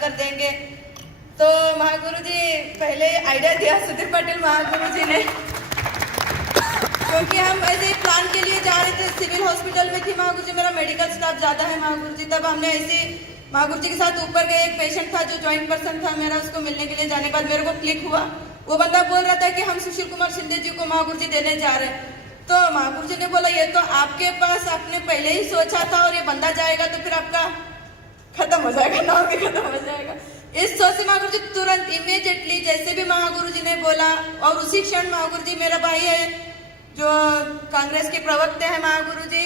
कर देंगे। तो महागुरु जी पहले आइडिया दिया सुधीर पाटिल महागुरु जी ने, क्योंकि हम ऐसे ही प्लान के लिए जा रहे थे, सिविल हॉस्पिटल में थी महागुरु जी, मेरा मेडिकल स्टाफ ज़्यादा है महागुरु जी। तब हमने ऐसे महागुरु जी के साथ ऊपर गए, एक पेशेंट था जो ज्वाइंट पर्सन था मेरा, उसको मिलने के लिए जाने के बाद मेरे को क्लिक हुआ, वो बंदा बोल रहा था कि हम सुशील कुमार शिंदे जी को महागुरु जी देने जा रहे हैं। तो महागुरु जी ने बोला ये तो आपके पास आपने पहले ही सोचा था और ये बंदा जाएगा तो फिर आपका खत्म हो जाएगा, नाम भी खत्म हो जाएगा। इस सोच से महागुरु जी तुरंत इमीडिएटली जैसे भी महागुरु जी ने बोला, और उसी क्षण महागुरु जी, मेरा भाई है जो कांग्रेस के प्रवक्ता है महागुरु जी,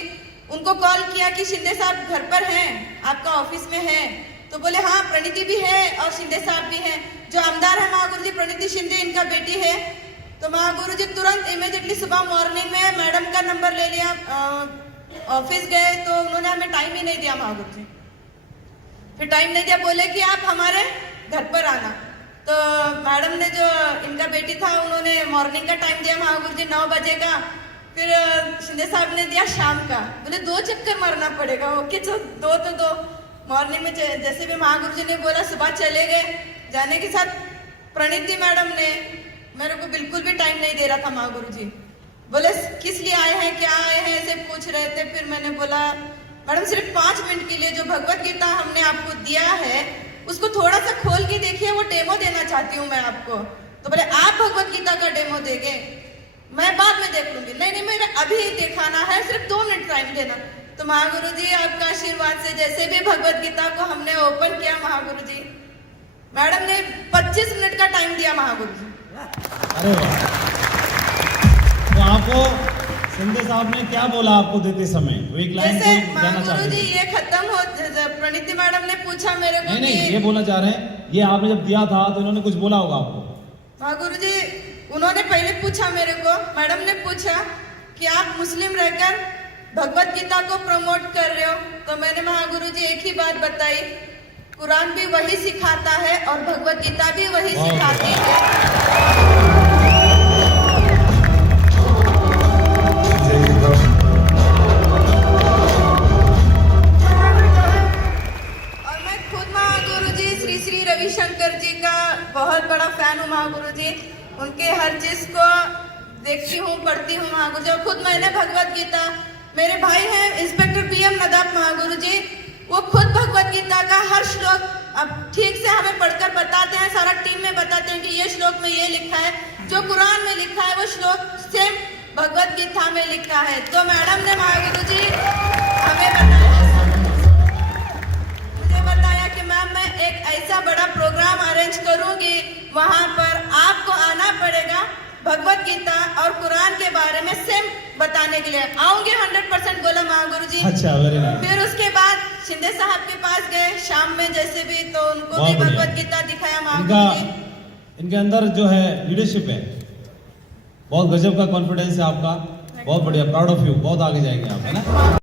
उनको कॉल किया कि शिंदे साहब घर पर हैं, आपका ऑफिस में है? तो बोले हाँ प्रणीति भी है और शिंदे साहब भी हैं। जो आमदार है महागुरु जी प्रणीति शिंदे, इनका बेटी है। तो महागुरु जी तुरंत इमीडिएटली सुबह मॉर्निंग में मैडम का नंबर ले लिया, ऑफिस गए तो उन्होंने हमें टाइम ही नहीं दिया महागुरु जी, फिर टाइम नहीं दिया, बोले कि आप हमारे घर पर आना। तो मैडम ने जो इनका बेटी था उन्होंने मॉर्निंग का टाइम दिया महागुरु जी 9 बजे का, फिर शिंदे साहब ने दिया शाम का, बोले 2 चक्कर मारना पड़ेगा। ओके चलो 2 तो 2। मॉर्निंग में जैसे भी महागुरु जी ने बोला सुबह चले गए, जाने के साथ प्रणीति मैडम ने मेरे को बिल्कुल भी टाइम नहीं दे रहा था महागुरु जी, बोले किस लिए आए हैं, क्या आए हैं, ऐसे पूछ रहे थे। फिर मैंने बोला मैडम सिर्फ 5 मिनट के लिए जो भगवत गीता हमने आपको दिया है उसको थोड़ा सा खोल के देखिए, वो डेमो देना चाहती हूँ मैं आपको। तो बोले आप भगवत गीता का डेमो देंगे, मैं बाद में देख लूंगी। नहीं नहीं मेरा अभी दिखाना है, सिर्फ 2 मिनट टाइम देना। तो महागुरु जी आपका आशीर्वाद से जैसे भी भगवत गीता को हमने ओपन किया महागुरु जी, मैडम ने 25 मिनट का टाइम दिया महागुरु जी। अरे वाह! तो आपको शिंदे साहब ने क्या बोला आपको देते समय? वो एक लाइन जैसे जाना महागुरु चाहते जी हैं। ये खत्म हो, प्रणीति मैडम ने पूछा मेरे को नहीं कि ये बोलना चाह रहे हैं, ये आपने जब दिया था तो इन्होंने कुछ बोला होगा आपको? महागुरु जी उन्होंने पहले पूछा मेरे को, मैडम ने पूछा कि आप मुस्लिम रहकर भगवत गीता को प्रमोट कर रहे हो। तो मैंने महागुरु जी एक ही बात बताई, कुरान भी वही सिखाता है और भगवत गीता भी वही सिखाती है। और मैं खुद महागुरु जी श्री श्री रविशंकर जी का बहुत बड़ा फैन हूँ महागुरु जी, उनके हर चीज को देखती हूँ, पढ़ती हूँ महागुरु जी। और खुद मैंने भगवत गीता, मेरे भाई हैं इंस्पेक्टर PM नदाब महागुरु जी, वो खुद भगवत गीता का हर श्लोक अब ठीक से हमें पढ़कर बताते हैं, सारा टीम में बताते हैं कि ये श्लोक में ये लिखा है, जो कुरान में लिखा है वो श्लोक सेम भगवत गीता में लिखा है। तो मैडम ने महागुरु जी मुझे बताया कि मैम मैं एक ऐसा बड़ा प्रोग्राम अरेंज करूंगी, वहां पर आपको आना पड़ेगा, भगवत गीता और कुरान के बारे में सेम बताने के लिए आऊंगे 100% बोला महागुरु जी। अच्छा, वेरी नाइस। फिर उसके बाद शिंदे साहब के पास गए शाम में जैसे भी, तो उनको भी भगवत गीता दिखाया महागुरु जी। इनके अंदर जो है लीडरशिप है, बहुत गजब का कॉन्फिडेंस है आपका, बहुत बढ़िया, प्राउड ऑफ यू, बहुत आगे जाएंगे आप, है ना।